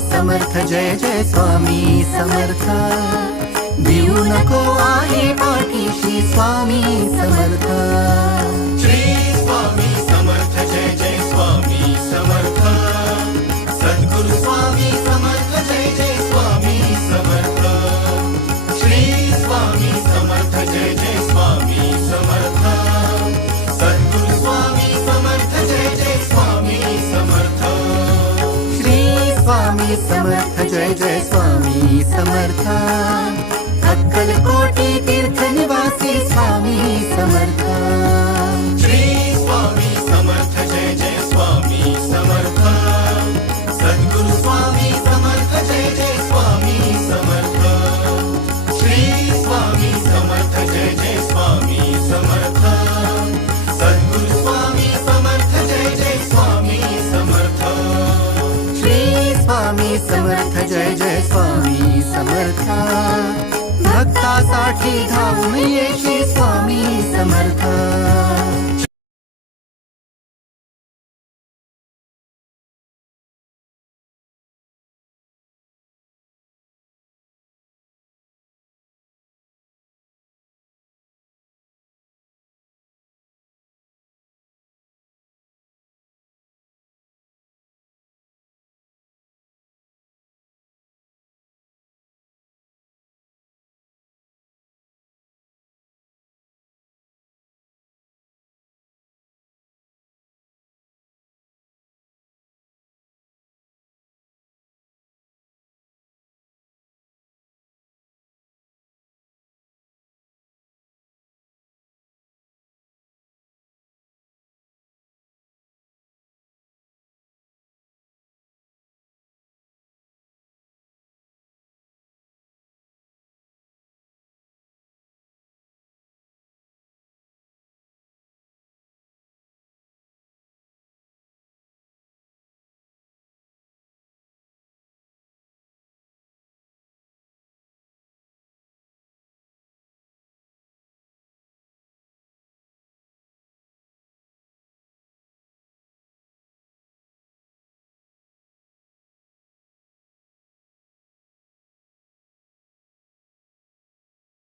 समर्थ जय जय स्वामी समर्थ भिवू नको आहे पाठीशी स्वामी समर्थ श्री स्वामी समर्थ जय जय स्वामी समर्थ सद्गुरु स्वामी समर्थ जय जय स्वामी समर्थ श्री स्वामी समर्थ जय जय स्वामी समर्थ सद्गुरु स्वामी समर्थ जय जय स्वामी समर्थ श्री स्वामी समर्थ जय जय स्वामी समर्थ अक्कलकोटी तीर्थ निवासी स्वामी समर्थ श्री स्वामी समर्थ जय जय स्वामी समर्थ सद्गुरु स्वामी समर्थ जय जय स्वामी समर्थ श्री स्वामी समर्थ जय जय स्वामी समर्थ सद्गुरु स्वामी समर्थ जय जय स्वामी समर्थ श्री स्वामी समर्थ जय जय स्वामी समर्थ भक्तासाठी धावून येशी स्वामी समर्थ